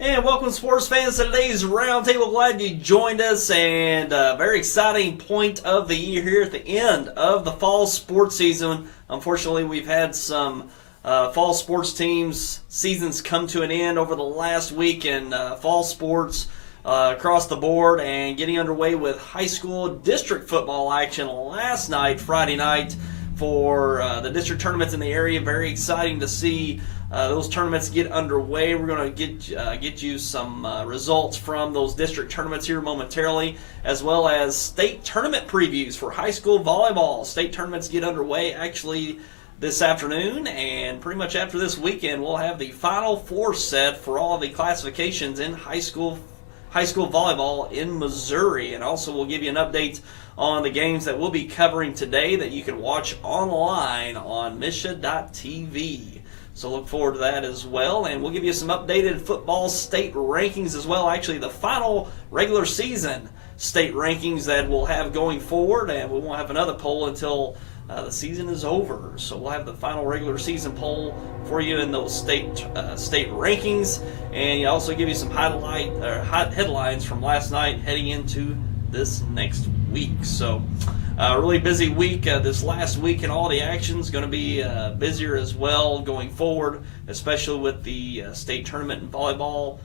And welcome, sports fans, to today's roundtable. Glad you joined us, and a very exciting point of the year here at the end of the fall sports season. Unfortunately, we've had some fall sports teams' seasons come to an end over the last week in fall sports across the board, and getting underway with high school district football action last night, Friday night, for the district tournaments in the area. Very exciting to see those tournaments get underway. We're going to get you some results from those district tournaments here momentarily, as well as state tournament previews for high school volleyball. State tournaments get underway actually this afternoon, and pretty much after this weekend we'll have the Final Four set for all the classifications in high school volleyball in Missouri. And also we'll give you an update on the games that we'll be covering today that you can watch online on misha.tv. So look forward to that as well. And we'll give you some updated football state rankings as well. Actually, the final regular season state rankings that we'll have going forward. And we won't have another poll until the season is over. So we'll have the final regular season poll for you in those state rankings. And also give you some hot headlines from last night heading into this next week. So really busy week this last week, and all the action's going to be busier as well going forward, especially with the state tournament in volleyball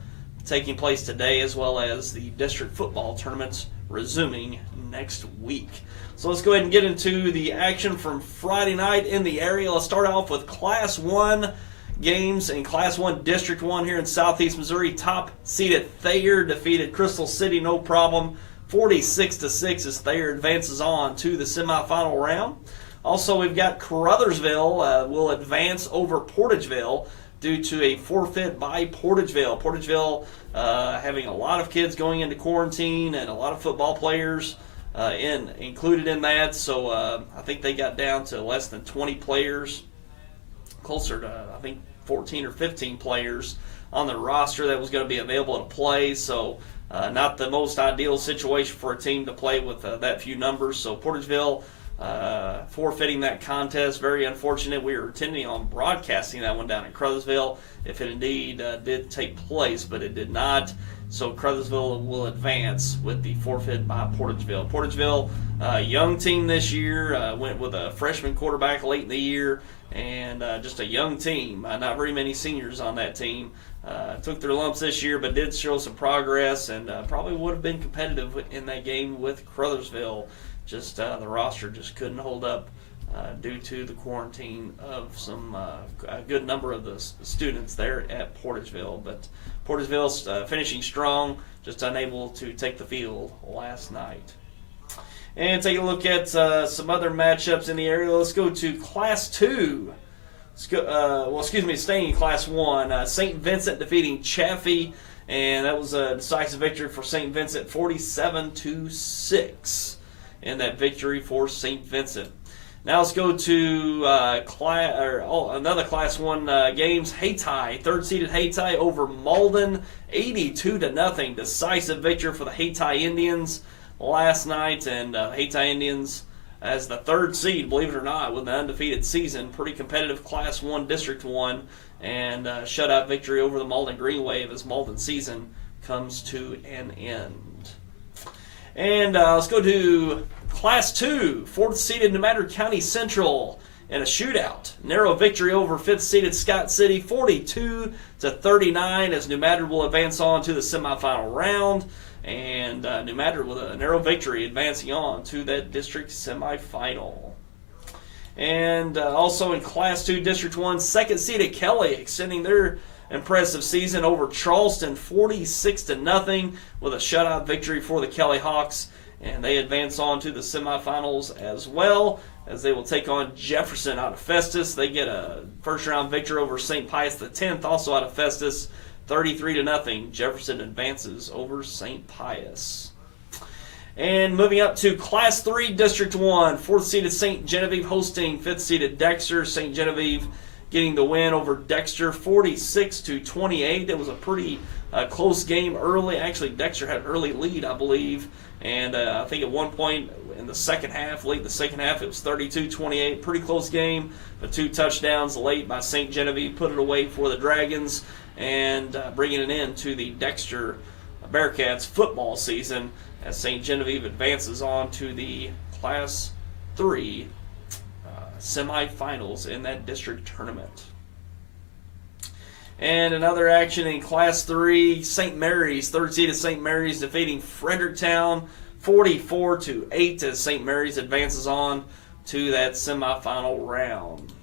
taking place today, as well as the district football tournaments resuming next week. So let's go ahead and get into the action from Friday night in the area. Let's start off with Class 1 games in Class 1 District 1 here in Southeast Missouri. Top seeded THAYER defeated Crystal City no problem, 46-6, as THAYER advances on to the semifinal round. Also, we've got CARUTHERSVILLE will advance over PORTAGEVILLE due to a forfeit by PORTAGEVILLE. PORTAGEVILLE having a lot of kids going into quarantine and a lot of football players included in that. So I think they got down to less than 20 players, closer to I think 14 or 15 players on the roster that was going to be available to play. So not the most ideal situation for a team to play with that few numbers. So PORTAGEVILLE forfeiting that contest. Very unfortunate. We were intending on broadcasting that one down in Caruthersville if it indeed did take place, but it did not. So Caruthersville will advance with the forfeit by PORTAGEVILLE. PORTAGEVILLE, young team this year, went with a freshman quarterback late in the year, and just a young team. Not very many seniors on that team. Took their lumps this year, but did show some progress, and probably would have been competitive in that game with Caruthersville. Just the roster just couldn't hold up due to the quarantine of some a good number of the students there at PORTAGEVILLE. But PORTAGEVILLE's finishing strong, just unable to take the field last night. And take a look at some other matchups in the area. Let's go to Class 2. Staying in Class 1, St. Vincent defeating CHAFFEE, and that was a decisive victory for St. Vincent, 47-6 in that victory for St. Vincent. Now let's go to another Class 1 games. HAYTI, third-seeded HAYTI over MALDEN, 82-0, decisive victory for the HAYTI Indians last night, and HAYTI Indians as the third seed, believe it or not, with an undefeated season. Pretty competitive Class 1 District 1, and shutout victory over the Malden Green Wave as Malden season comes to an end. And let's go to Class 2, fourth-seeded New Madrid County Central in a shootout. Narrow victory over fifth-seeded Scott City, 42-39, as New Madrid will advance on to the semifinal round. And New Madrid with a narrow victory advancing on to that district semifinal. And also in Class 2 District 1, second-seeded Kelly extending their impressive season over Charleston, 46-0, with a shutout victory for the Kelly Hawks. And they advance on to the semifinals as well, as they will take on Jefferson out of Festus. They get a first-round victory over St. Pius X, also out of Festus, 33-0. Jefferson advances over St. Pius. And moving up to Class 3 District 1, fourth-seeded St. Genevieve hosting fifth-seeded Dexter. St. Genevieve getting the win over Dexter, 46-28. It was a pretty close game early. Actually, Dexter had an early lead, I believe. And I think at one point in the second half, late in the second half, it was 32-28. Pretty close game, but 2 touchdowns late by St. Genevieve put it away for the Dragons. and bringing an end to the Dexter Bearcats football season as St. Genevieve advances on to the Class 3 semifinals in that district tournament. And another action in Class 3, St. Mary's, third seed of St. Mary's defeating Fredericktown 44-8 as St. Mary's advances on to that semifinal round.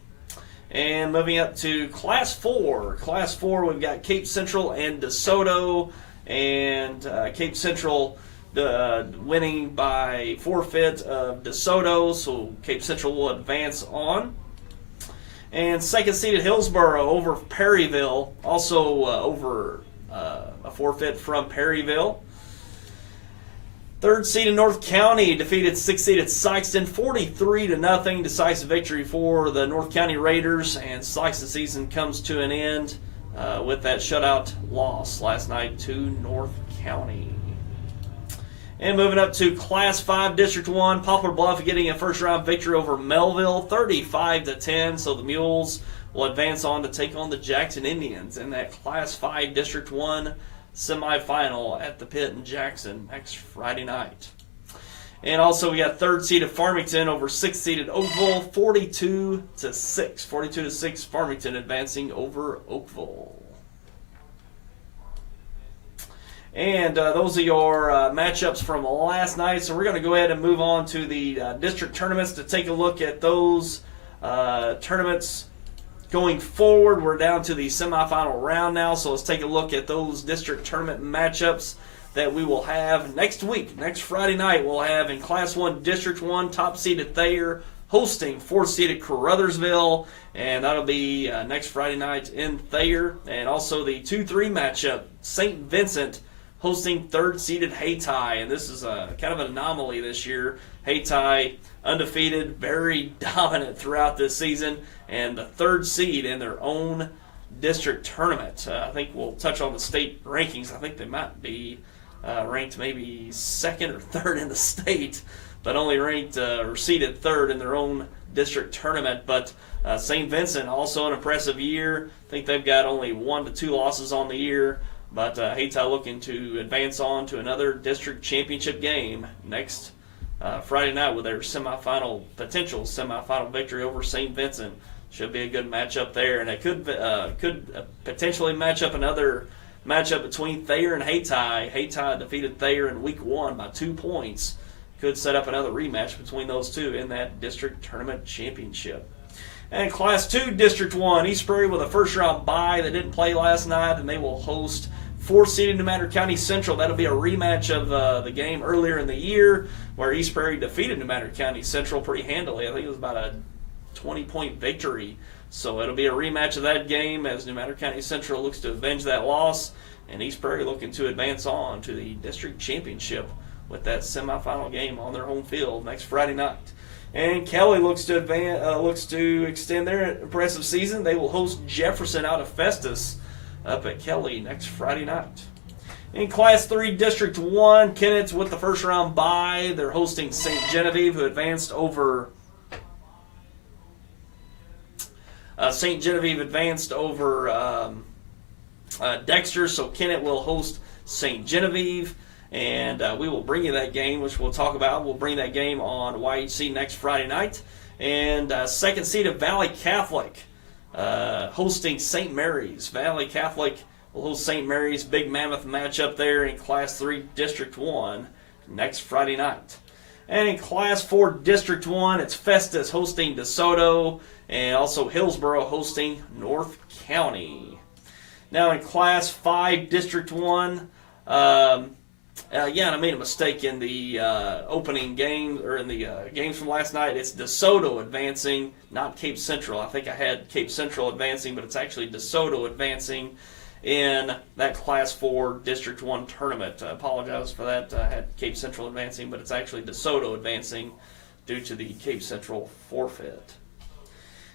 And moving up to Class 4. Class 4, we've got Cape Central and DeSoto, and Cape Central winning by forfeit of DeSoto, so Cape Central will advance on. And second seeded HILLSBORO over PERRYVILLE, also over a forfeit from PERRYVILLE. Third seeded North County defeated sixth seeded Sikeston 43-0. Decisive victory for the North County Raiders, and Sikeston season comes to an end with that shutout loss last night to North County. And moving up to Class 5, District 1, Poplar Bluff getting a first-round victory over MEHLVILLE, 35-10. So the Mules will advance on to take on the Jackson Indians in that Class 5, District 1 semifinal at the Pit in Jackson next Friday night. And also we got third seeded Farmington over sixth seeded Oakville, 42-6. 42-6, Farmington advancing over Oakville. And those are your matchups from last night. So we're going to go ahead and move on to the district tournaments to take a look at those tournaments going forward. We're down to the semifinal round now. So let's take a look at those district tournament matchups that we will have next week. Next Friday night, we'll have in Class 1, District 1, top-seeded THAYER hosting fourth-seeded CARUTHERSVILLE. And that'll be next Friday night in THAYER. And also the 2-3 matchup, St. Vincent hosting third-seeded HAYTI, and this is a kind of an anomaly this year. HAYTI undefeated, very dominant throughout this season, and the third seed in their own district tournament. I think we'll touch on the state rankings. I think they might be ranked maybe second or third in the state, but only ranked or seeded third in their own district tournament. But St. Vincent, also an impressive year. I think they've got only 1 to 2 losses on the year. But HAYTI looking to advance on to another district championship game next Friday night with their potential semifinal victory over St. Vincent. Should be a good matchup there, and it could potentially match up another matchup between THAYER and HAYTI. HAYTI defeated THAYER in Week 1 by 2 points. Could set up another rematch between those two in that district tournament championship. And Class 2, District 1, East Prairie with a first-round bye. They didn't play last night, and they will host fourth-seeded New Madrid County Central. That'll be a rematch of the game earlier in the year where East Prairie defeated New Madrid County Central pretty handily. I think it was about a 20-point victory. So it'll be a rematch of that game as New Madrid County Central looks to avenge that loss, and East Prairie looking to advance on to the district championship with that semifinal game on their home field next Friday night. And Kelly looks to extend their impressive season. They will host Jefferson out of Festus up at Kelly next Friday night. In Class 3, District 1, Kennett's with the first round bye. They're hosting St. Genevieve, who advanced over Dexter, so Kennett will host St. Genevieve, and we will bring you that game, which we'll talk about. We'll bring that game on YHC next Friday night. And second seed of Valley Catholic hosting St. Mary's. Valley Catholic will host St. Mary's. Big mammoth matchup there in Class 3, District 1 next Friday night. And in Class 4, District 1, it's Festus hosting DeSoto, and also HILLSBORO hosting North County. Now in Class 5, District 1, I made a mistake in the opening game, or in the games from last night. It's DeSoto advancing, not Cape Central. I think I had Cape Central advancing, but it's actually DeSoto advancing in that Class 4 District 1 tournament. I apologize for that. I had Cape Central advancing, but it's actually DeSoto advancing due to the Cape Central forfeit.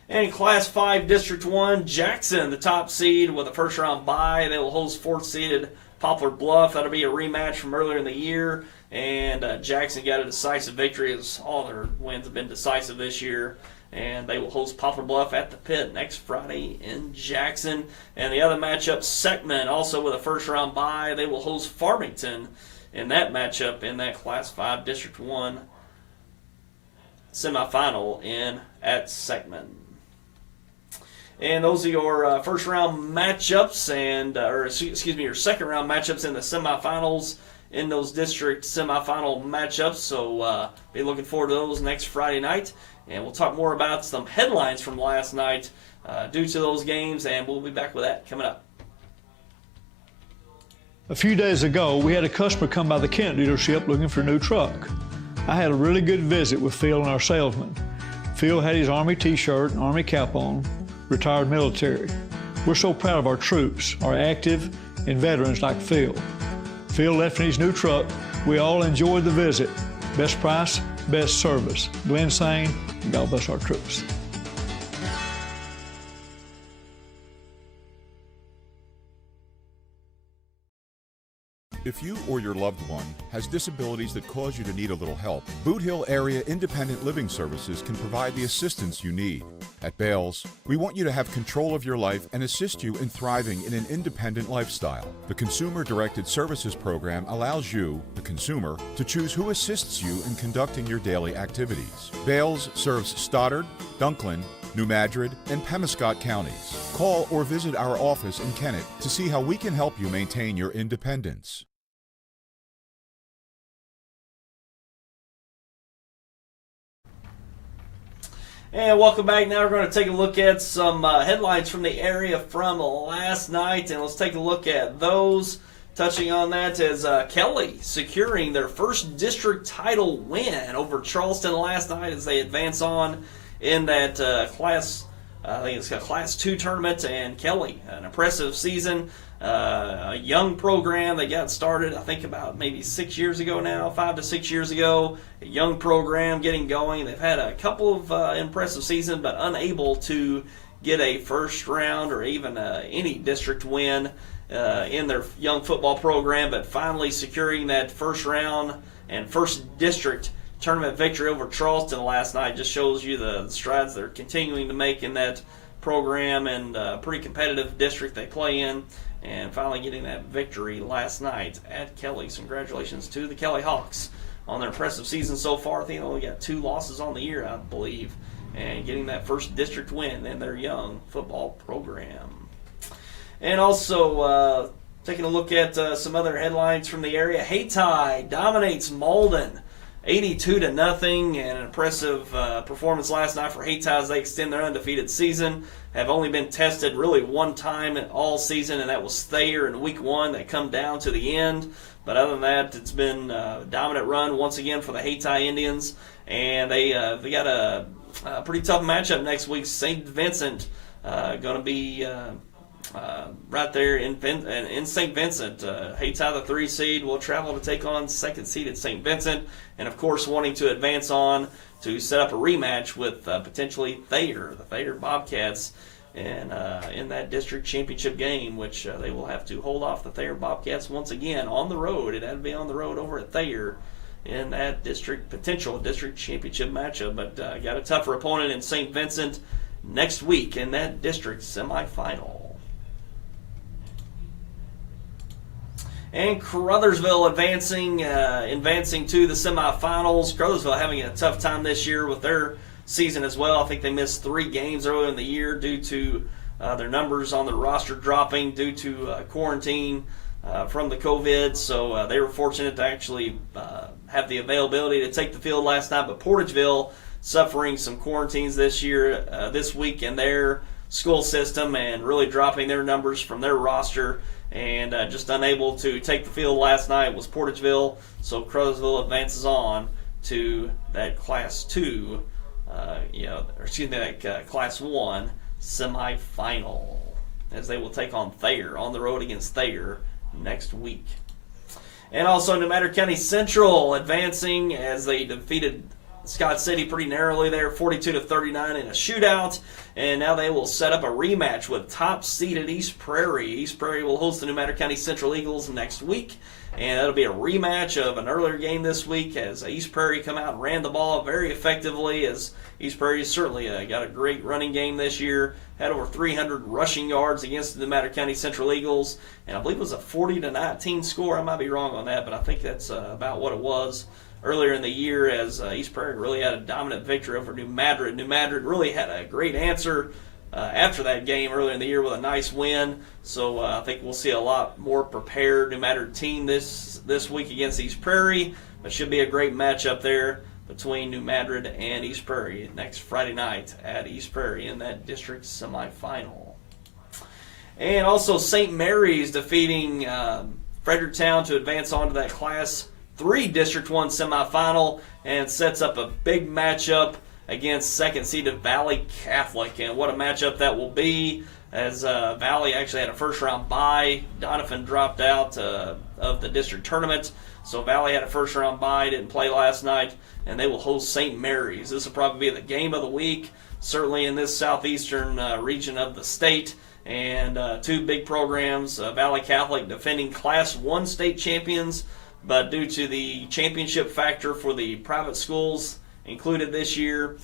And in Class 5 District 1, Jackson, the top seed with a first-round bye. They will host fourth-seeded Poplar Bluff. That'll be a rematch from earlier in the year. And Jackson got a decisive victory, as all their wins have been decisive this year. and they will host Poplar Bluff at the Pit next Friday in Jackson. And the other matchup, Seckman, also with a first-round bye, they will host Farmington in that matchup in that Class 5 District 1 semifinal at Seckman. And those are your first-round matchups, your second-round matchups in the semifinals in those district semifinal matchups. So be looking forward to those next Friday night. And we'll talk more about some headlines from last night due to those games, and we'll be back with that coming up. A few days ago, we had a customer come by the Kent dealership looking for a new truck. I had a really good visit with Phil and our salesman. Phil had his Army t-shirt and Army cap on, retired military. We're so proud of our troops, our active and veterans like Phil. Phil left in his new truck. We all enjoyed the visit. Best price, best service. Glenn Sane, God bless our troops. If you or your loved one has disabilities that cause you to need a little help, Boot Hill Area Independent Living Services can provide the assistance you need. At Bales, we want you to have control of your life and assist you in thriving in an independent lifestyle. The Consumer Directed Services Program allows you, the consumer, to choose who assists you in conducting your daily activities. Bales serves Stoddard, Dunklin, New Madrid, and Pemiscot counties. Call or visit our office in Kennett to see how we can help you maintain your independence. And welcome back. Now we're going to take a look at some headlines from the area from last night, and let's take a look at those. Touching on that is Kelly securing their first district title win over Charleston last night as they advance on in that class. I think it's a Class 2 tournament, and Kelly, an impressive season. A young program. They got started, I think, about maybe 6 years ago now, 5 to 6 years ago. A young program getting going. They've had a couple of impressive seasons, but unable to get a first round or even any district win in their young football program, but finally securing that first round and first district tournament victory over Charleston last night just shows you the strides they're continuing to make in that program and a pretty competitive district they play in. And finally getting that victory last night at Kelly. So congratulations to the Kelly Hawks on their impressive season so far. I think they only got 2 losses on the year, I believe, and getting that first district win in their young football program. And also taking a look at some other headlines from the area. HAYTI dominates Malden 82-0, and an impressive performance last night for HAYTI as they extend their undefeated season. Have only been tested really one time all season, and that was Thayer in week 1. They come down to the end, but other than that, it's been a dominant run once again for the HAYTI Indians, and they got a pretty tough matchup next week. St. Vincent going to be right there in St. Vincent. HAYTI, the 3 seed, will travel to take on 2nd seed at St. Vincent, and of course wanting to advance on to set up a rematch with potentially Thayer, the Thayer Bobcats, and in that district championship game, which they will have to hold off the Thayer Bobcats once again on the road. It had to be on the road over at Thayer in that potential district championship matchup, but got a tougher opponent in St. Vincent next week in that district semifinal. And CARUTHERSVILLE advancing to the semifinals. CARUTHERSVILLE having a tough time this year with their season as well. I think they missed 3 games earlier in the year due to their numbers on their roster dropping due to quarantine from the COVID. So they were fortunate to actually have the availability to take the field last night. But Portageville suffering some quarantines this week in their school system and really dropping their numbers from their roster. And just unable to take the field last night was Portageville. So CARUTHERSVILLE advances on to that Class 2, Class 1 semifinal as they will take on Thayer on the road against Thayer next week. And also New Madrid County Central advancing as they defeated Scott City pretty narrowly there, 42-39 in a shootout. And now they will set up a rematch with top-seeded East Prairie. East Prairie will host the New Madrid County Central Eagles next week and that'll be a rematch of an earlier game this week as East Prairie come out and ran the ball very effectively, as East Prairie certainly got a great running game this year, had over 300 rushing yards against the Nevada County Central Eagles, and I believe it was a 40-19 score. I might be wrong on that, but I think that's about what it was earlier in the year, as East Prairie really had a dominant victory over New Madrid. New Madrid really had a great answer after that game earlier in the year with a nice win, so I think we'll see a lot more prepared New Madrid team this week against East Prairie. But should be a great matchup there between New Madrid and East Prairie next Friday night at East Prairie in that district semifinal. And also St. Mary's defeating Fredericktown to advance on to that Class 3 District 1 semifinal, and sets up a big matchup against second-seeded Valley Catholic. And what a matchup that will be, as Valley actually had a first-round bye. Donovan dropped out of the district tournament, so Valley had a first-round bye, didn't play last night, and they will host St. Mary's. This will probably be the game of the week, certainly in this southeastern region of the state. And two big programs, Valley Catholic defending Class 1 state champions, but due to the championship factor for the private schools included this year,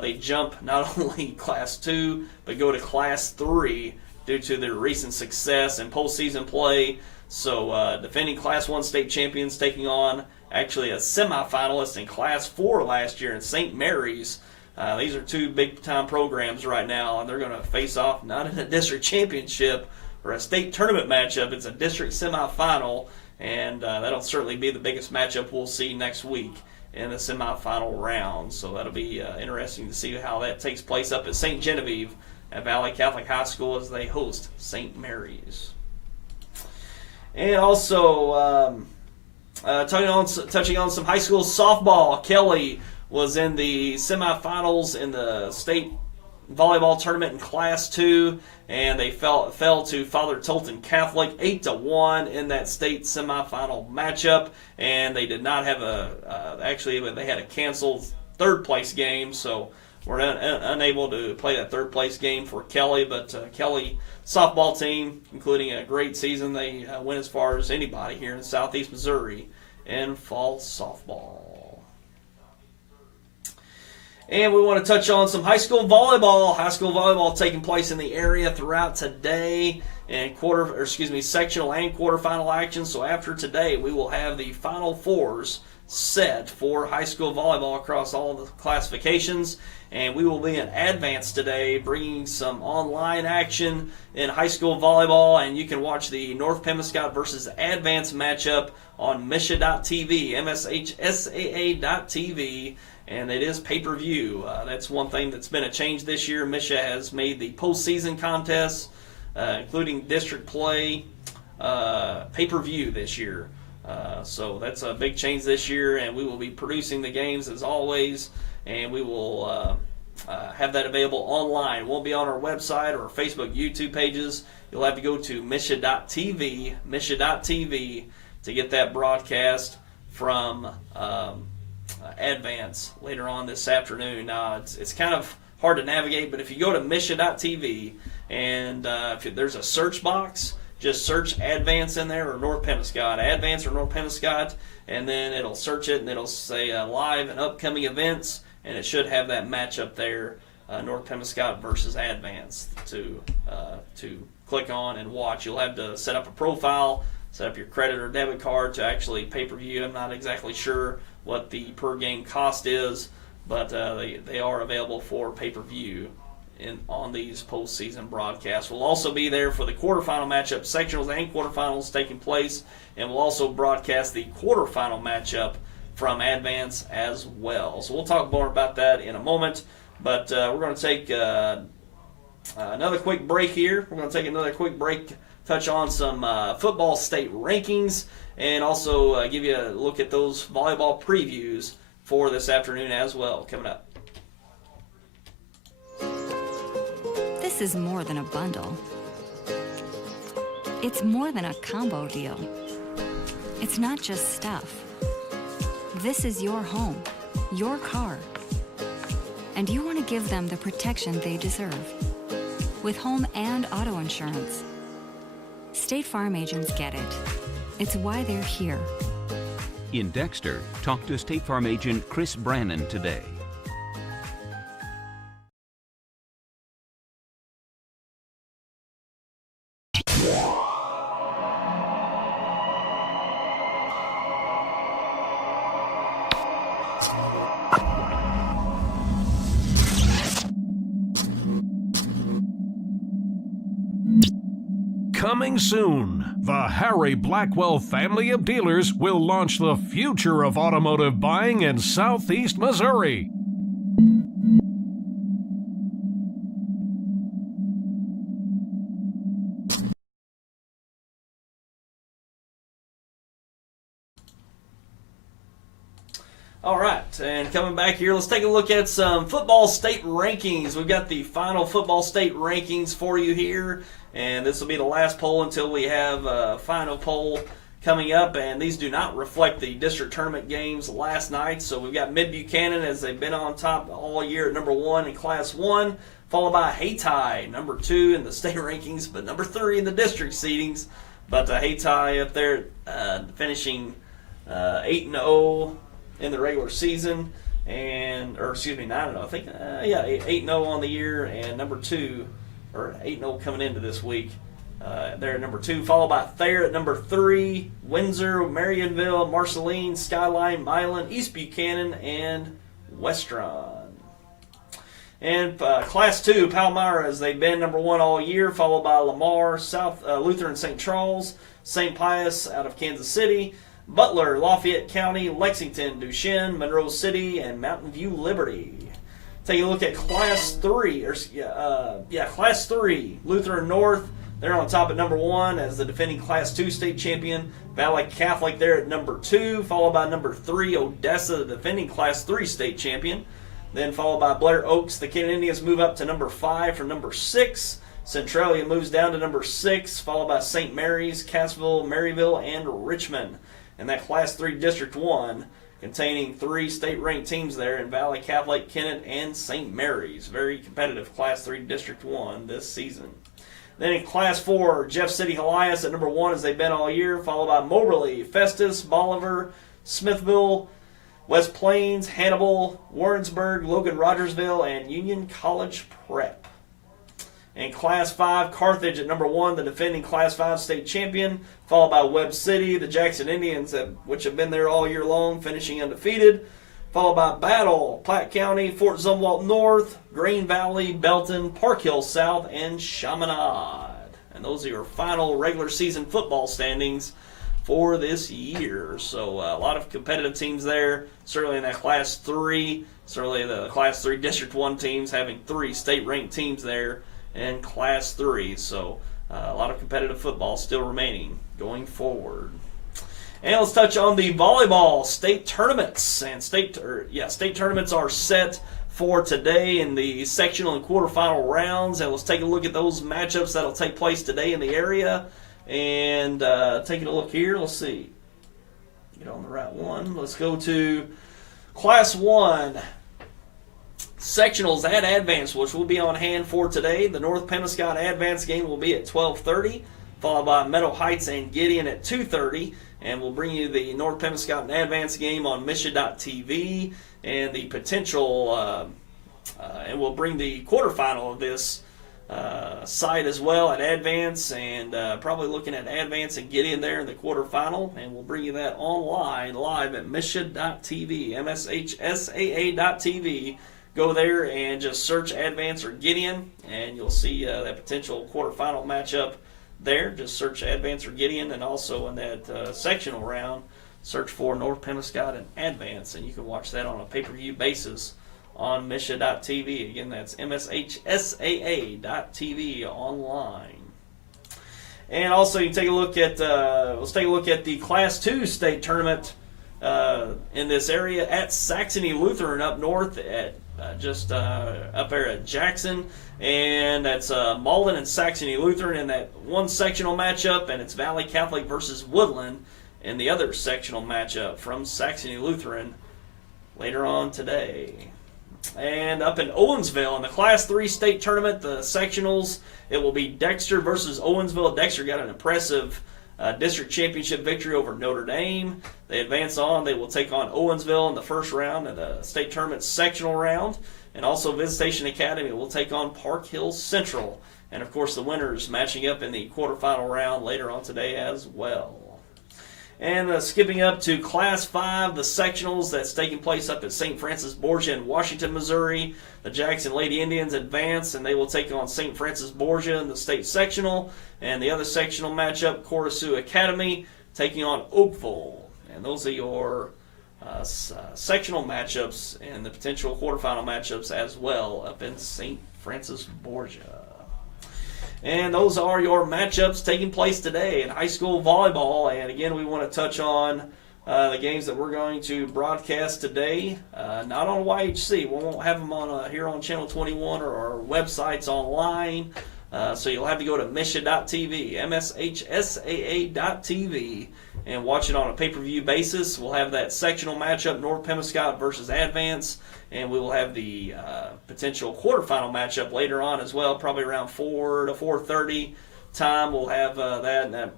they jump not only Class 2, but go to Class 3 due to their recent success in postseason play. So defending Class 1 state champions taking on actually a semifinalist in Class 4 last year in St. Mary's. These are two big-time programs right now, and they're going to face off not in a district championship or a state tournament matchup. It's a district semifinal, and that'll certainly be the biggest matchup we'll see next week in the semifinal round. So that'll be interesting to see how that takes place up at St. Genevieve at Valley Catholic High School as they host St. Mary's. And also touching on some high school softball, Kelly was in the semifinals in the state volleyball tournament in Class 2, and they fell to Father Tolton Catholic 8-1 in that state semifinal matchup. And they did not have they had a canceled third place game, so we're unable to play that third place game for Kelly. But Kelly softball team, including a great season, they went as far as anybody here in Southeast Missouri in fall softball. And we want to touch on some high school volleyball. High school volleyball taking place in the area throughout today, and sectional and quarterfinal action. So after today, we will have the Final Fours set for high school volleyball across all the classifications. And we will be in Advance today, bringing some online action in high school volleyball. And you can watch the North Pemiscot versus Advance matchup on MSHSAA.TV, MSHSAA.TV. And it is pay-per-view. That's one thing that's been a change this year. Misha has made the postseason contests, including district play, pay-per-view this year. So that's a big change this year, and we will be producing the games as always, and we will have that available online. It won't be on our website or our Facebook, YouTube pages. You'll have to go to MSHA.TV, MSHA.TV, to get that broadcast from Advance later on this afternoon. Now, it's kind of hard to navigate, but if you go to MSHA.TV and if there's a search box, just search Advance in there or North Pemiscot, Advance or North Pemiscot, and then it'll search it and it'll say live and upcoming events, and it should have that matchup there, North Pemiscot versus Advance, to click on and watch. You'll have to set up a profile, set up your credit or debit card to actually pay-per-view. I'm not exactly sure what the per-game cost is, but they are available for pay-per-view on these postseason broadcasts. We'll also be there for the quarterfinal matchup, sectionals and quarterfinals taking place, and we'll also broadcast the quarterfinal matchup from Advance as well. So we'll talk more about that in a moment, but we're going to take another quick break here. We're going to take another quick break, touch on some football state rankings, and also give you a look at those volleyball previews for this afternoon as well, coming up. This is more than a bundle. It's more than a combo deal. It's not just stuff. This is your home, your car, and you want to give them the protection they deserve with home and auto insurance. State Farm agents get it. It's why they're here. In Dexter, talk to State Farm agent Chris Brannon today. Coming soon, the Harry Blackwell family of dealers will launch the future of automotive buying in Southeast Missouri. All right, and coming back here, let's take a look at some football state rankings. We've got the final football state rankings for you here, and this will be the last poll until we have a final poll coming up, and these do not reflect the district tournament games last night. So we've got Mid-Buchanan, as they've been on top all year, at number 1 in Class 1, followed by HAYTI, number 2 in the state rankings, but number 3 in the district seedings. But HAYTI up there finishing 8-0 in the regular season, or excuse me, 9-0. I think, 8-0 on the year, and number 2, or 8-0 coming into this week. They're at number 2, followed by THAYER at number 3, Windsor, Marionville, Marceline, Skyline, Milan, East Buchanan, and Westron. And Class 2, Palmyra, as they've been number 1 all year, followed by Lamar, South Lutheran St. Charles, St. Pius out of Kansas City, Butler, Lafayette County, Lexington, Duchesne, Monroe City, and Mountain View Liberty. Take a look at Class 3, Class 3, Lutheran North. They're on top at number 1 as the defending Class 2 state champion. Valley Catholic there at number 2, followed by number 3, Odessa, the defending Class 3 state champion. Then followed by Blair Oaks. The Canaan Indians move up to number 5 from number 6. Centralia moves down to number 6, followed by St. Mary's, Cassville, Maryville, and Richmond. And that Class 3 District 1, containing 3 state-ranked teams there in Valley Catholic, Kennett, and St. Mary's. Very competitive Class 3 District 1 this season. Then in Class 4, Jeff City Helias at number 1 as they've been all year, followed by Moberly, Festus, Bolivar, Smithville, West Plains, Hannibal, Warrensburg, Logan Rogersville, and Union College Prep. In Class 5, Carthage at number 1, the defending Class 5 state champion, followed by Webb City, the Jackson Indians, which have been there all year long, finishing undefeated, followed by Battle, Platte County, Fort Zumwalt North, Green Valley, Belton, Park Hill South, and Chaminade. And those are your final regular season football standings for this year. So a lot of competitive teams there, certainly in that Class 3, certainly the Class 3 District 1 teams having 3 state-ranked teams there in Class 3. So a lot of competitive football still remaining going forward. And let's touch on the volleyball state tournaments. And state tournaments are set for today in the sectional and quarterfinal rounds. And let's take a look at those matchups that'll take place today in the area. And taking a look here, let's see. Get on the right one. Let's go to Class 1. Sectionals at Advance, which will be on hand for today. The North Penobscot Advance game will be at 12:30, followed by Meadow Heights and Gideon at 2:30. And we'll bring you the North Penobscot and Advance game on Misha.tv and the potential, and we'll bring the quarterfinal of this site as well at Advance, and probably looking at Advance and Gideon there in the quarterfinal. And we'll bring you that online live at Misha.tv, MSHSAA.tv. Go there and just search Advance or Gideon, and you'll see that potential quarterfinal matchup there. Just search Advance or Gideon, and also in that sectional round, search for North Penobscot and Advance, and you can watch that on a pay-per-view basis on Misha.tv. Again, that's MSHSAA.tv online. And also, you can take a look at let's take a look at the Class 2 state tournament in this area at Saxony Lutheran up north at just up there at Jackson. And that's Malden and Saxony Lutheran in that one sectional matchup, and it's Valley Catholic versus Woodland in the other sectional matchup from Saxony Lutheran later on today. And up in Owensville in the Class 3 state tournament, the sectionals, it will be Dexter versus Owensville. Dexter got an impressive district championship victory over Notre Dame. They advance on. They will take on Owensville in the first round at a state tournament sectional round. And also Visitation Academy will take on Park Hill Central. And, of course, the winners matching up in the quarterfinal round later on today as well. And skipping up to Class 5, the sectionals that's taking place up at St. Francis Borgia in Washington, Missouri. The Jackson Lady Indians advance, and they will take on St. Francis Borgia in the state sectional. And the other sectional matchup, Coruscant Academy taking on Oakville. And those are your sectional matchups and the potential quarterfinal matchups as well up in St. Francis Borgia. And those are your matchups taking place today in high school volleyball. And again, we want to touch on the games that we're going to broadcast today. Not on YHC. We won't have them on here on Channel 21 or our websites online. So you'll have to go to MSHSAA.TV, MSHSAA.TV, and watch it on a pay-per-view basis. We'll have that sectional matchup, North Pemiscot versus Advance. And we will have the potential quarterfinal matchup later on as well, probably around 4 to 4:30 time. We'll have that. And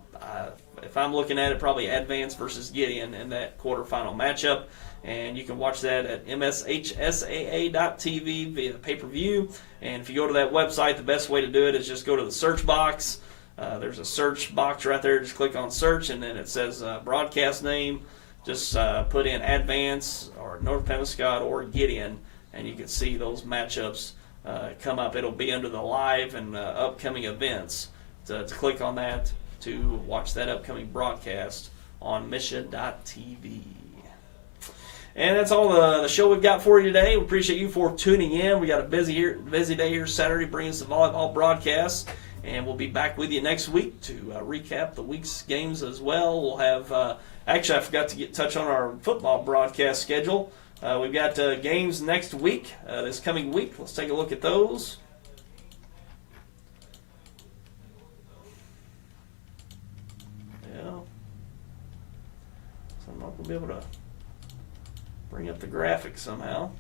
if I'm looking at it, probably Advance versus Gideon in that quarterfinal matchup. And you can watch that at MSHSAA.TV via the pay-per-view. And if you go to that website, the best way to do it is just go to the search box. There's a search box right there. Just click on search, and then it says broadcast name. Just put in Advance or North Pemiscot or Gideon, and you can see those matchups come up. It'll be under the live and upcoming events. To click on that to watch that upcoming broadcast on Misha.tv. And that's all the show we've got for you today. We appreciate you for tuning in. We got a busy day here Saturday, bringing us the volleyball broadcast. And we'll be back with you next week to recap the week's games as well. We'll have, actually I forgot to touch on our football broadcast schedule. We've got games next week, this coming week. Let's take a look at those. Yeah. So I'm not going to be able to bring up the graphics somehow.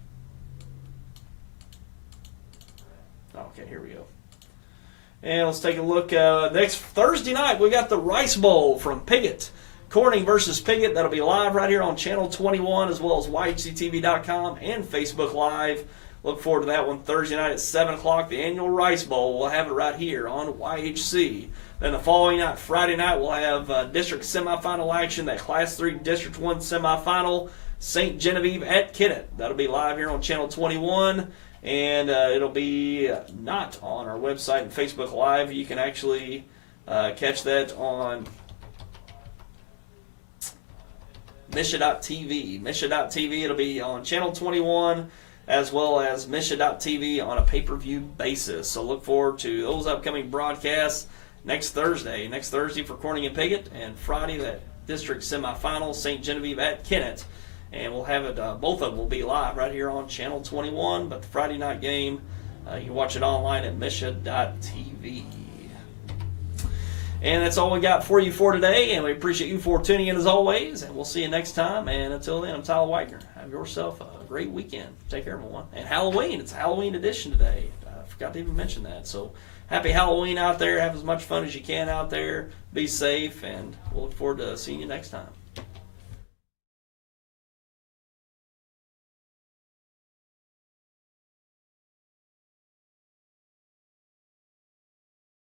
Okay, here we go. And let's take a look. Next Thursday night, we got the Rice Bowl from Piggott. Corning versus Piggott. That'll be live right here on Channel 21 as well as YHCTV.com and Facebook Live. Look forward to that one Thursday night at 7 o'clock. The annual Rice Bowl. We'll have it right here on YHC. Then the following night, Friday night, we'll have district semifinal action. That Class 3 District 1 semifinal. St. Genevieve at Kennett. That'll be live here on Channel 21. And it'll be not on our website and Facebook Live. You can actually catch that on Misha.tv. Misha.tv, it'll be on Channel 21 as well as Misha.tv on a pay-per-view basis. So look forward to those upcoming broadcasts next Thursday. Next Thursday for Corning and Piggott, and Friday that district semifinal, St. Genevieve at Kennett. And we'll have it, both of them will be live right here on Channel 21. But the Friday night game, you can watch it online at Misha.tv. And that's all we got for you for today. And we appreciate you for tuning in as always. And we'll see you next time. And until then, I'm Tyler Wagner. Have yourself a great weekend. Take care, everyone. And Halloween. It's a Halloween edition today. I forgot to even mention that. So happy Halloween out there. Have as much fun as you can out there. Be safe. And we'll look forward to seeing you next time.